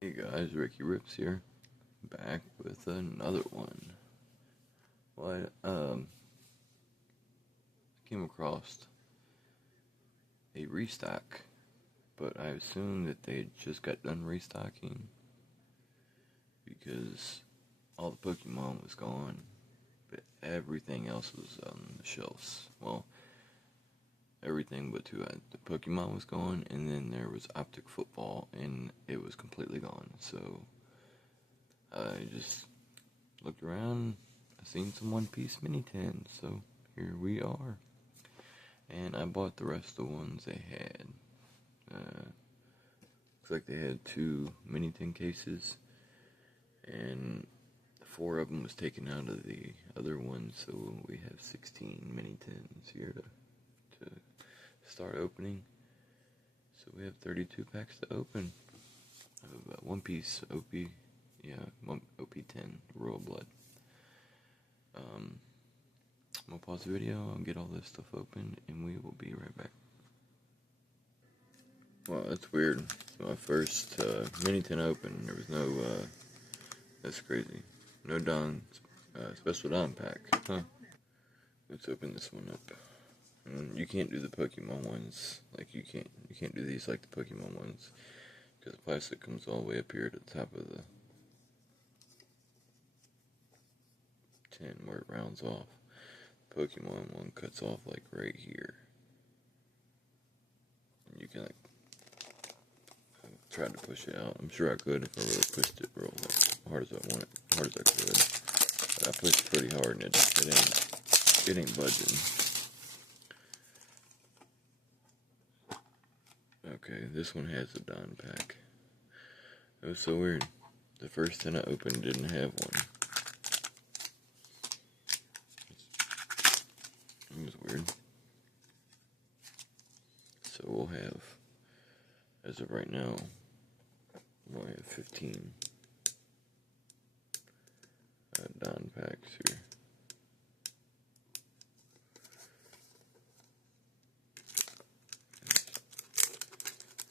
Hey guys, Ricky Rips here, back with another one. Well, I came across a restock, but I assumed that they had just got done restocking because all the Pokemon was gone, but everything else was on the shelves. Well, everything but two. The Pokemon was gone, and then there was Optic Football, and it was completely gone. So I just looked around. I seen some One Piece mini tins, so here we are. And I bought the rest of the ones they had. Looks like they had 2 mini tin cases, and 4 of them was taken out of the other one, so we have 16 mini tins here to start opening. So we have 32 packs to open of One Piece OP, OP10 Royal Blood. I'm gonna pause the video, I'll get all this stuff open, and we will be right back. Well, that's weird. My first mini tin open, there was no, that's crazy. No special Don pack. Huh. Let's open this one up. And you can't do the Pokemon ones, like you can't do these like the Pokemon ones, because the plastic comes all the way up here to the top of the tin where it rounds off. Pokemon one cuts off like right here. And you can like try to push it out. I'm sure I could if I really pushed it real hard as I want it, hard as I could. But I pushed pretty hard and it ain't budging. Okay, this one has a Don pack. It was so weird. The first tin I opened didn't have one. It was weird. So we'll have, as of right now, we'll have 15 Don packs here.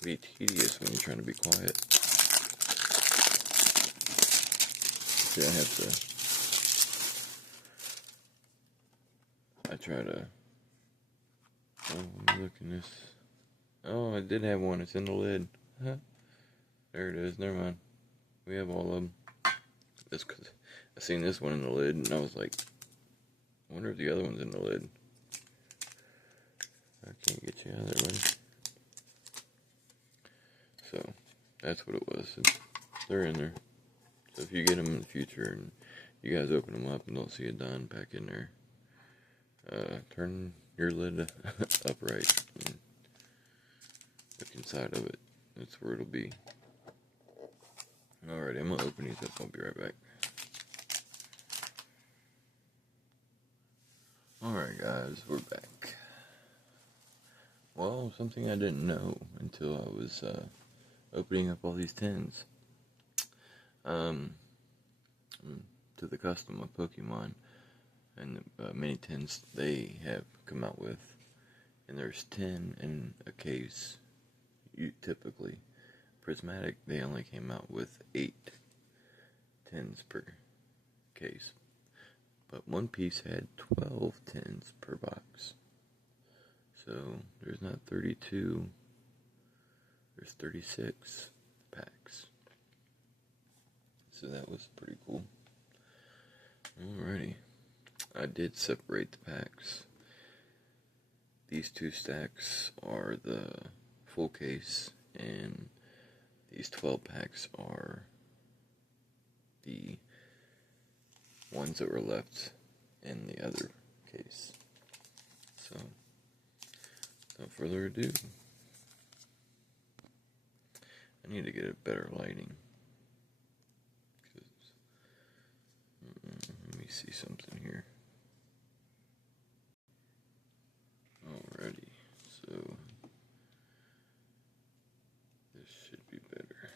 Be tedious when you're trying to be quiet. See, I try to, oh, let me look in this. Oh, I did have one, it's in the lid. Huh? There it is, never mind. We have all of them. That's because I seen this one in the lid, and I was like, I wonder if the other one's in the lid. I can't get you out of there, buddy. So, that's what it was. They're in there. So if you get them in the future, and you guys open them up and don't see a Don pack in there, turn your lid upright and look inside of it. That's where it'll be. Alright, I'm gonna open these up. I'll be right back. Alright guys, we're back. Well, something I didn't know until I was opening up all these tins. To the custom of Pokemon and the mini tins they have come out with, and there's 10 in a case. Typically, Prismatic, they only came out with 8 tins per case, but One Piece had 12 tins per box. So there's not 32, there's 36 packs. So that was pretty cool. Alrighty, I did separate the packs. These 2 stacks are the full case, and these 12 packs are the ones that were left in the other case. So, without further ado, I need to get a better lighting. Let me see something here. Alrighty, so this should be better.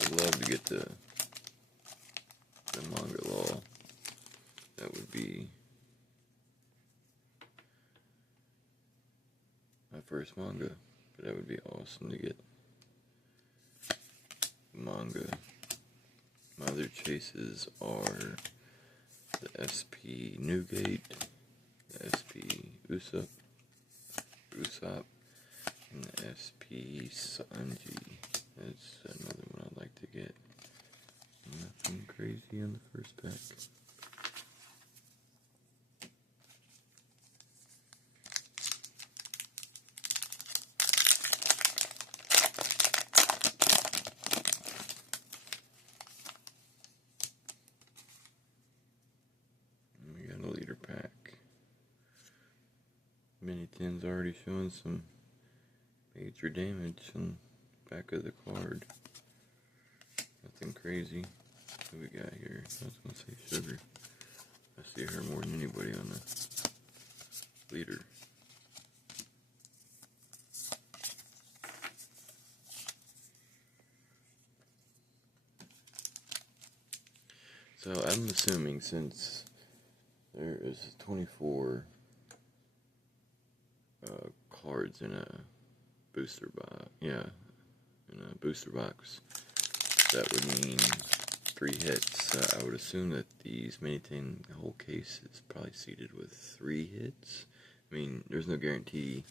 I'd love to get the manga law. That would be my first manga, but that would be awesome to get manga. My other chases are the SP Newgate, the SP Usopp, and the SP Sanji. That's another one I'd like to get. Nothing crazy on the first pack. We got a leader pack. Mini Tin's already showing some major damage on the back of the card. Nothing crazy. What we got here? I was going to say Sugar. I see her more than anybody on the leader. So I'm assuming since there is 24 cards in a booster box, in a booster box, that would mean 3 hits. I would assume that these Mini-Tin, the whole case is probably seeded with 3 hits. I mean, there's no guarantee,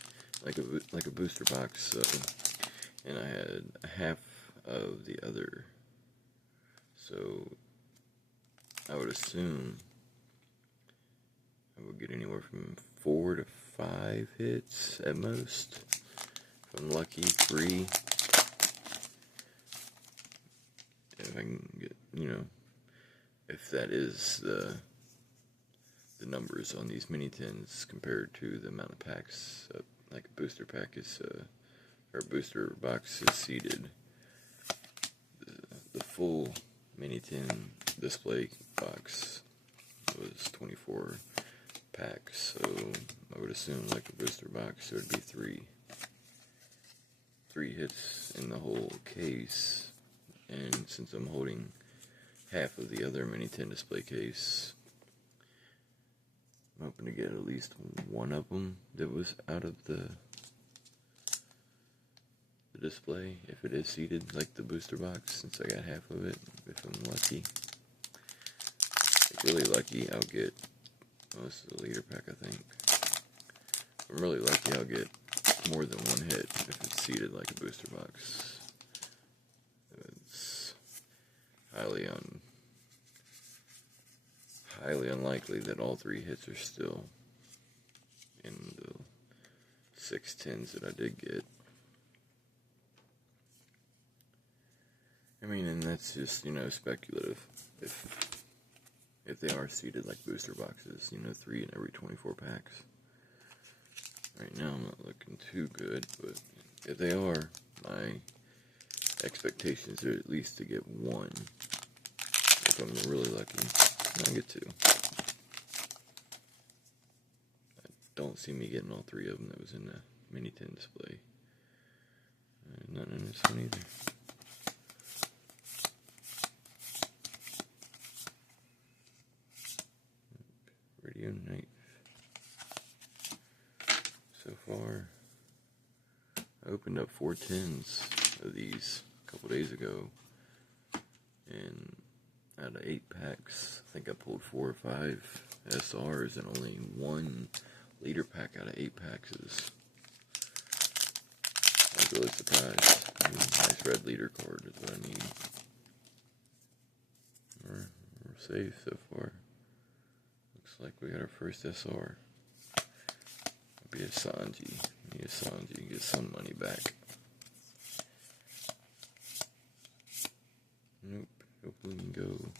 like a booster box, and I had half of the other, so I would assume I would get anywhere from 4 to 5 hits at most. If I'm lucky, 3. If I can get, if that is the numbers on these Mini-Tins compared to the amount of packs, like a booster pack is, or booster box is seeded. The full Mini-Tin display box was 24 packs, so I would assume like a booster box there would be 3 hits in the whole case. And since I'm holding half of the other Mini-Tin display case, I'm hoping to get at least one of them that was out of the display, if it is seeded like the booster box, since I got half of it. If I'm lucky, if really lucky, I'll get most of the leader pack, I think. If I'm really lucky, I'll get more than 1 hit if it's seeded like a booster box. It's highly unlikely that all 3 hits are still in the 6 tins that I did get. I mean, and that's just, speculative. If they are seeded like booster boxes, 3 in every 24 packs. Right now, I'm not looking too good, but if they are, my expectations are at least to get 1. If I'm really lucky, I'll get 2. I don't see me getting all 3 of them that was in the Mini-Tin display. None in this one either. Radio Knife. So far, I opened up 4 tins of these a couple days ago, and out of 8 packs, I think I pulled 4 or 5 SRs, and only 1 leader pack out of 8 packs is. I was really surprised. Nice red leader card is what I need. We're safe so far. Looks like we got our first SR. It'll be a Sanji. Need a Sanji, get some money back. Nope. Hopefully we can go.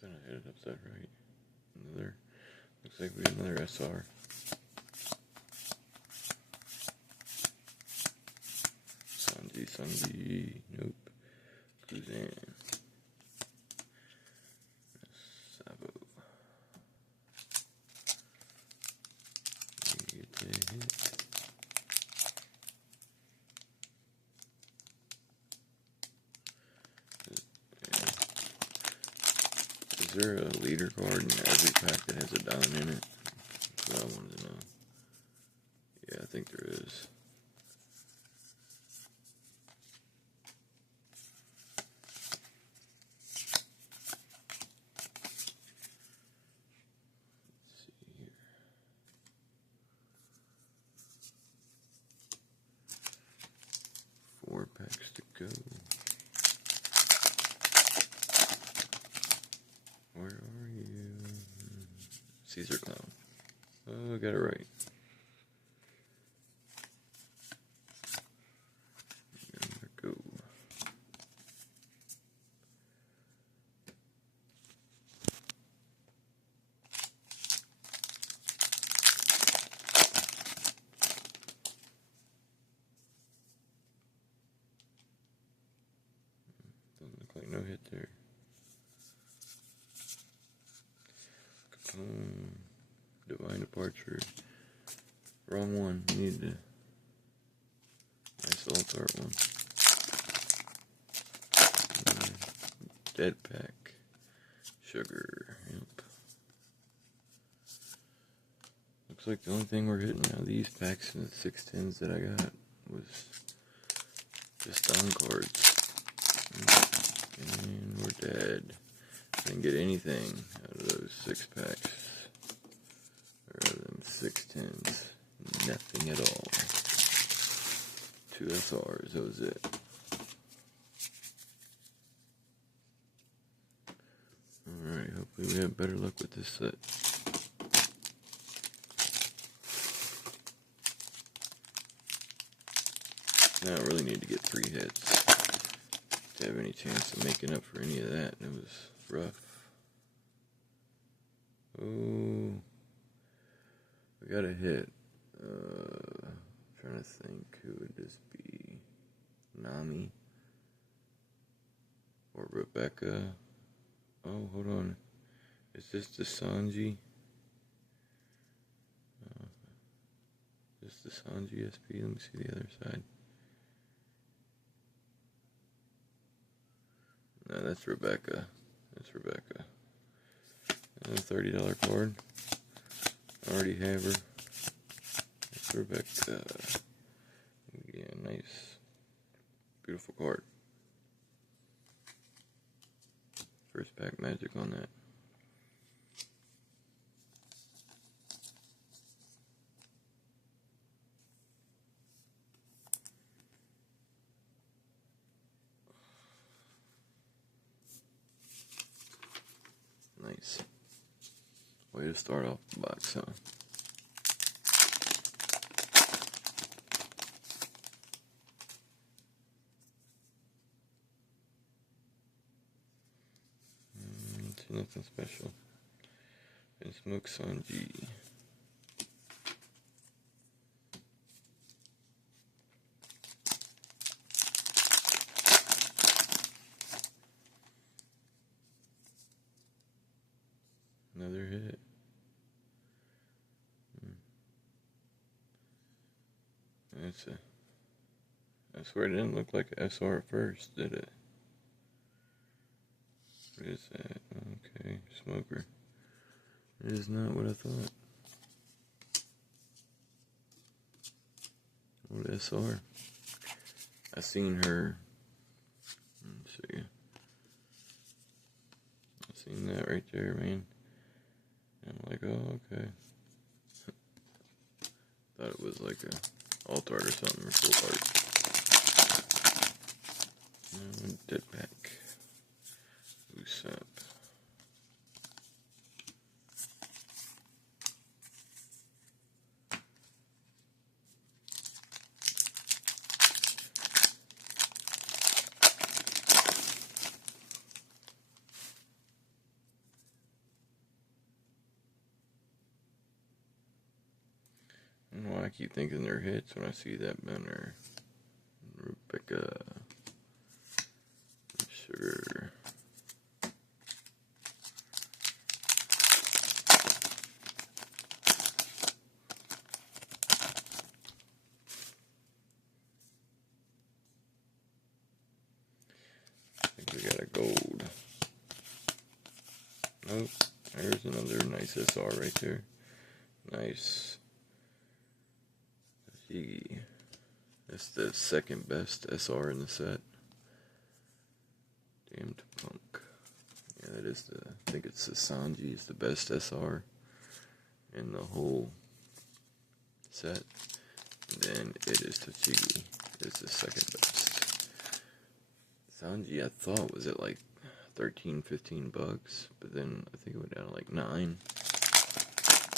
Then I hit it upside right. Another. Looks like we have another SR. Sanji. Sanji. Nope. Kuzan. Sabo. You get the hit. Is there a leader card in every pack that has a diamond in it? That's what I wanted to know. Yeah, I think there is. Let's see here. 4 packs to go. Where are you? Caesar Clown. Oh, I got it right. There we go. Doesn't look like no hit there. Divine Departure. Wrong one. You need the nice alt art one. Dead pack. Sugar. Yep. Looks like the only thing we're hitting out of these packs in the 610s that I got was just down cards. And we're dead. Didn't get anything out of those 6 packs. Rather than 610s. Nothing at all. 2 SRs, that was it. Alright, hopefully we have better luck with this set. Now I really need to get 3 hits to have any chance of making up for any of that. It was rough. Oh, we got a hit. Trying to think, who would this be? Nami or Rebecca? Oh, hold on. Is this the Sanji? Is this the Sanji SP? Let me see the other side. No, that's Rebecca. That's Rebecca. And a $30 card. I already have her. That's Rebecca. Yeah, nice. Beautiful card. First pack magic on that. Nice. Way to start off the box, huh? Nothing special. And Smoke Sanji. Another hit. I swear it didn't look like an SR at first, did it? What is that? Okay, Smoker. It is not what I thought. What SR? I seen her. Let's see. I seen that right there, man. And I'm like, oh, okay. Thought it was like a alt art or something, or full art. Dead pack. Loose up. I don't know why I keep thinking they're hits when I see that banner. Rebecca. Oh, there's another nice SR right there. Nice. That's the second best SR in the set. Damned Punk. Yeah, that is I think it's the Sanji is the best SR in the whole set. And then it is Tochigi is the second best. Sanji I thought was at like 13, 15 bucks, but then I think it went down to like 9.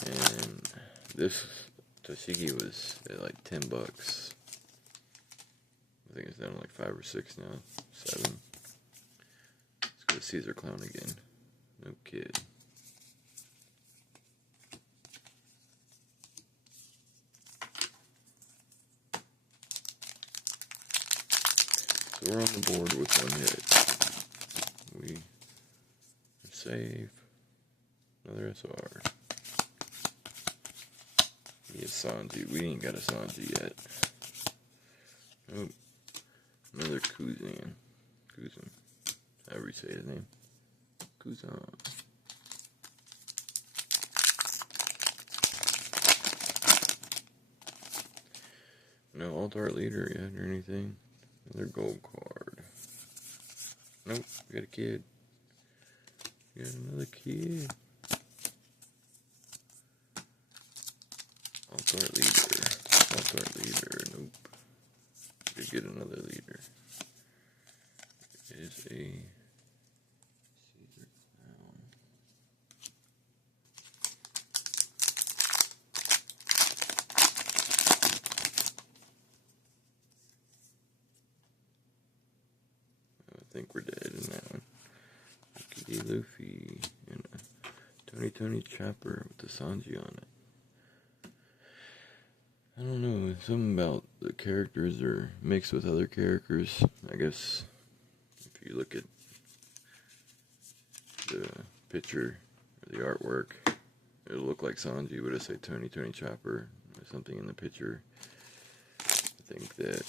And this Tochigi was at like 10 bucks. I think it's down to like 5 or 6 now. 7. Let's go Caesar Clown again. No kid. So we're on the board with 1 hit. We are safe. Another SR. Yeah, Sanji. We ain't got a Sanji yet. Nope. Another Kuzan. Kuzan. However you say his name. Kuzan. No alt art leader yet or anything. Another gold card. Nope. We got a kid. We got another kid. Alt art leader. Alt art leader. Nope. We get another leader. It is a Caesar Clown. I think we're dead in that one. Kitty Luffy and a Tony Chopper with the Sanji on it. I don't know, something about the characters are mixed with other characters. I guess if you look at the picture or the artwork, it'll look like Sanji, but I say Tony Chopper or something in the picture. I think that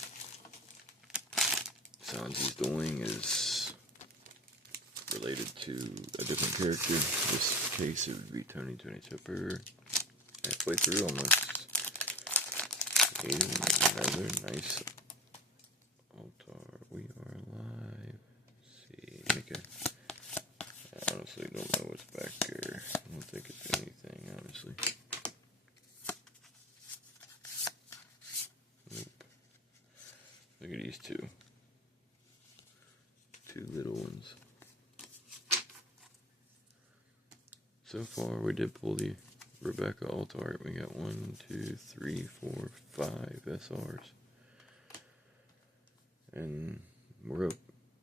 Sanji's doing is related to a different character. In this case, it would be Tony Chopper. Halfway through almost. Another nice altar. We are alive. Let's see, I honestly don't know what's back here. I don't think it's anything, honestly. Nope. Look at these two. Two little ones. So far, we did pull the Rebecca alt art. We got 1, 2, 3, 4, 5 SRs. And we're up.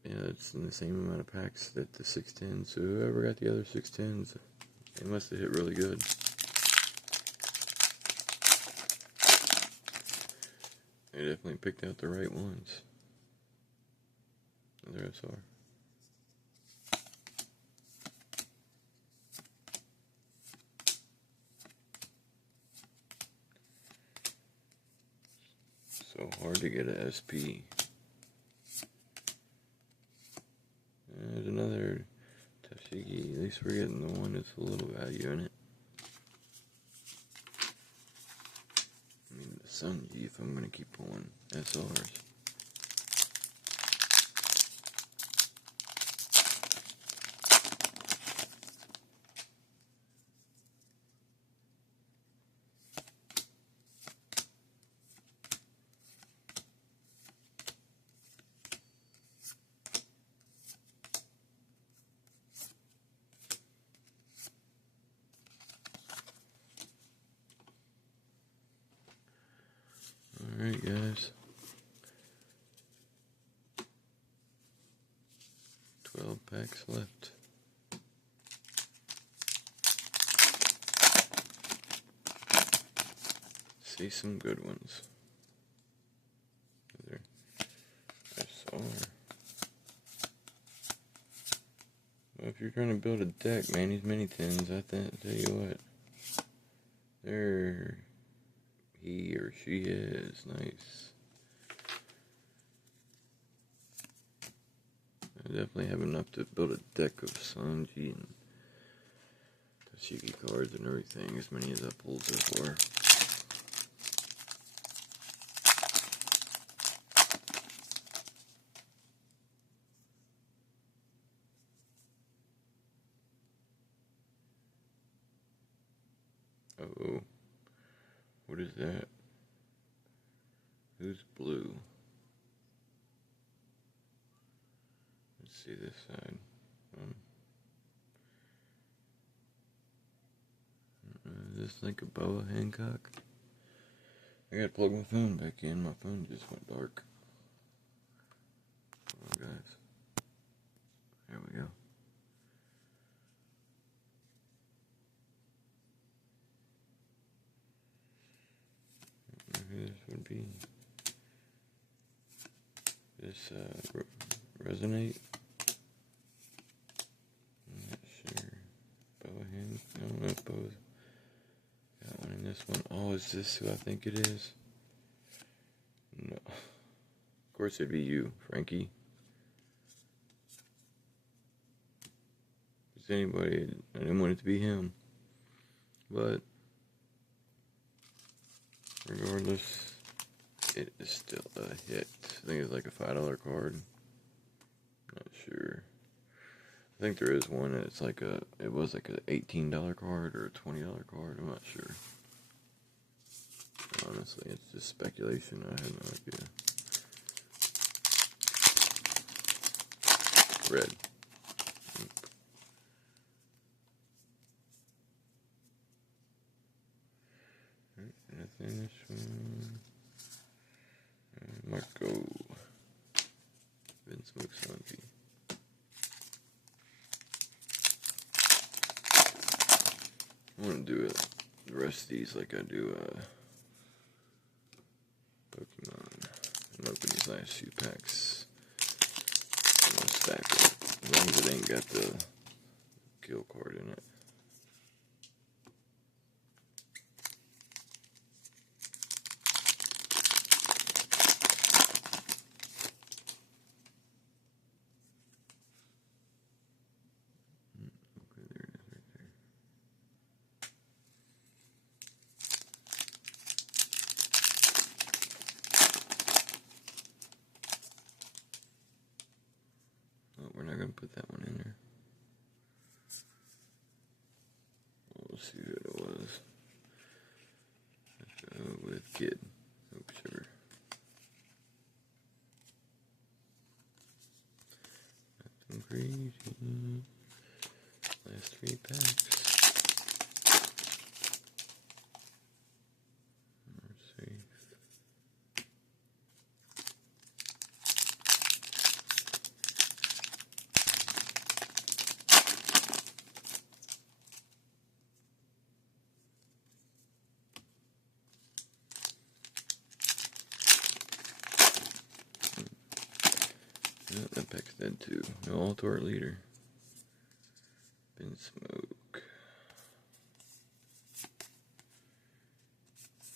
Yeah, it's in the same amount of packs that the 610s. So whoever got the other 610s, they must have hit really good. They definitely picked out the right ones. Another SR. So hard to get a SP. There's another Tochigi. At least we're getting the one that's a little value in it. I mean, the Sanji, if I'm going to keep pulling SRs. Alright, guys. 12 packs left. See some good ones. There. SR. Well, if you're trying to build a deck, man, these mini tins, I tell you what. There. He or she is nice. I definitely have enough to build a deck of Sanji and cheeky cards and everything, as many as I pulled so far. Uh-oh. What is that? Who's blue? Let's see this side. Is this like a Boa Hancock? I gotta plug my phone back in. My phone just went dark. Come on, guys. There we go. Maybe this would be this Resonate. I'm not sure. Boa Hancock. I don't know if Boa's got one in this one. Oh, is this who I think it is? No. Of course it'd be you, Frankie. If it's anybody, I didn't want it to be him. But regardless, it is still a hit. I think it's like a $5 card. Not sure. I think there is one that's like it was like an $18 card or a $20 card. I'm not sure. Honestly, it's just speculation. I have no idea. Red. Nothing this one. Marco. Vince Moxonzi. I want to do it. The rest of these like I do Pokemon. And open these last few packs. I'm gonna stack it. As long as it ain't got the kill card in it. Okay, there it is right there. Oh, we're not gonna put that one in there. We'll see who it was. Let's go with Kid. Oh, sugar. Nothing crazy. Last 3 packs. We're safe. Yeah, that pack's dead too. No Altor leader. Been smoke.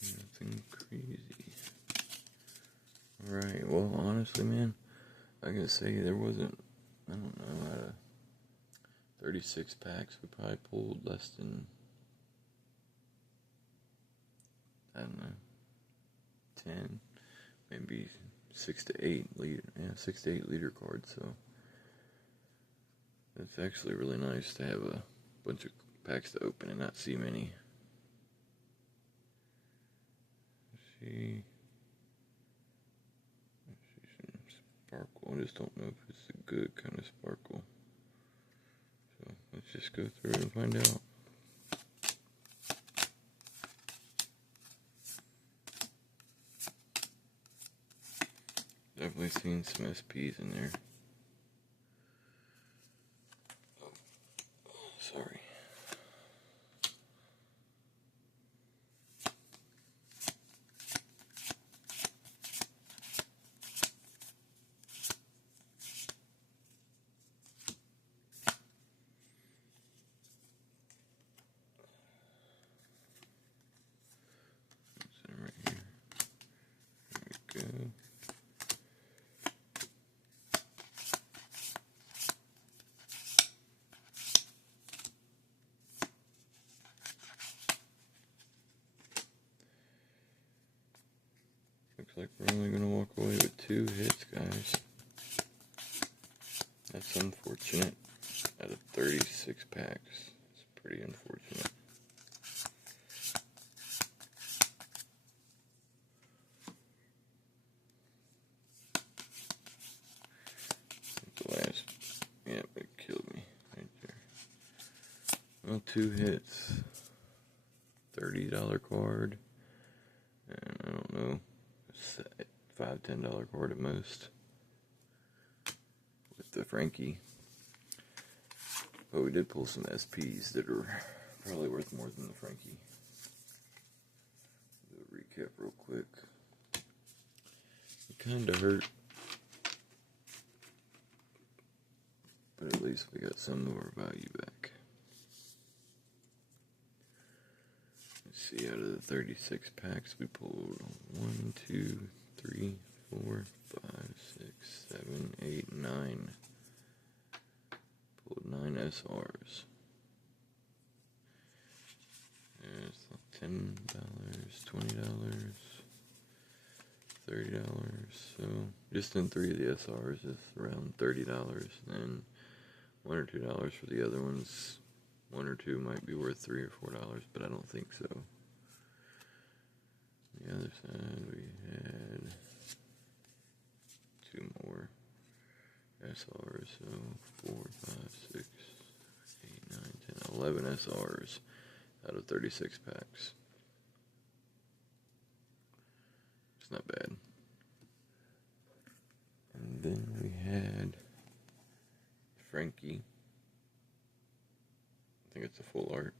Nothing crazy. Alright, well, honestly, man, I gotta say there wasn't, I don't know, out of 36 packs, we probably pulled less than, I don't know, 10, maybe 6 to 8 leader, 6 to 8 leader cards, so it's actually really nice to have a bunch of packs to open and not see many. Let's see some sparkle. I just don't know if it's a good kind of sparkle. So let's just go through it and find out. Definitely seen some SPs in there. Oh, sorry. Right here. There we go. unfortunate. The last, yep, it killed me right there. Well, 2 hits, $30 card, and I don't know, $5, $10 card at most with the Frankie. But we did pull some SPs that are probably worth more than the Frankie. Do a recap real quick. It kind of hurt, but at least we got some of our value back. Let's see, out of the 36 packs, we pulled 1, 2, 3, 4, 5, 6, 7, 8, 9. Pulled 9 SRs. There's $10, $20, $30. So just in 3 of the SRs is around $30, and then $1 or $2 for the other ones. 1 or 2 might be worth $3 or $4, but I don't think so. The other side we had 2 more SRs, so 4, 5, 6, 8, 9, 10, 11 SRs out of 36 packs. It's not bad. And then we had Frankie. I think it's a full art.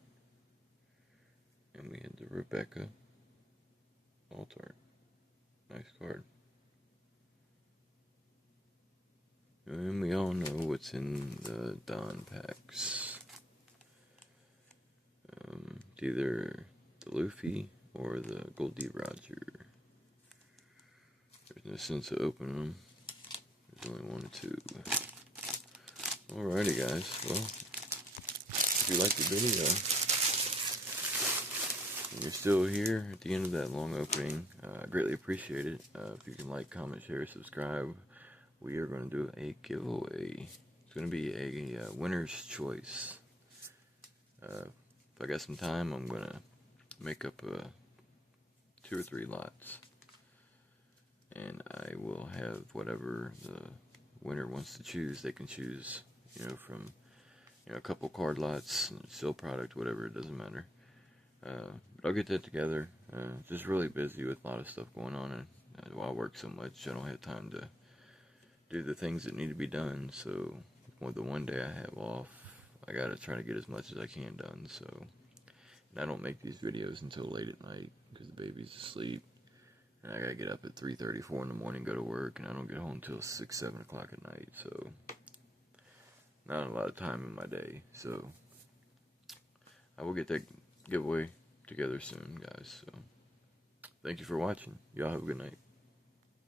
And we had the Rebecca alt art. Nice card. And we all know what's in the Don packs. It's either the Luffy or the Goldie Roger. There's no sense of opening them. There's only 1 or 2. Alrighty guys, well, if you liked the video, and you're still here at the end of that long opening, I greatly appreciate it. If you can like, comment, share, subscribe. We are going to do a giveaway. It's going to be a winner's choice. If I got some time, I'm going to make up 2 or 3 lots. And I will have whatever the winner wants to choose. They can choose, from a couple card lots, still product, whatever, it doesn't matter. But I'll get that together. Just really busy with a lot of stuff going on, and while I work so much, I don't have time to do the things that need to be done. So the one day I have off, I gotta try to get as much as I can done. So, and I don't make these videos until late at night because the baby's asleep, and I gotta get up at 3:30, 4 in the morning, go to work, and I don't get home until 6, 7 o'clock at night. So not a lot of time in my day. So I will get that giveaway together soon, guys. So thank you for watching. Y'all have a good night.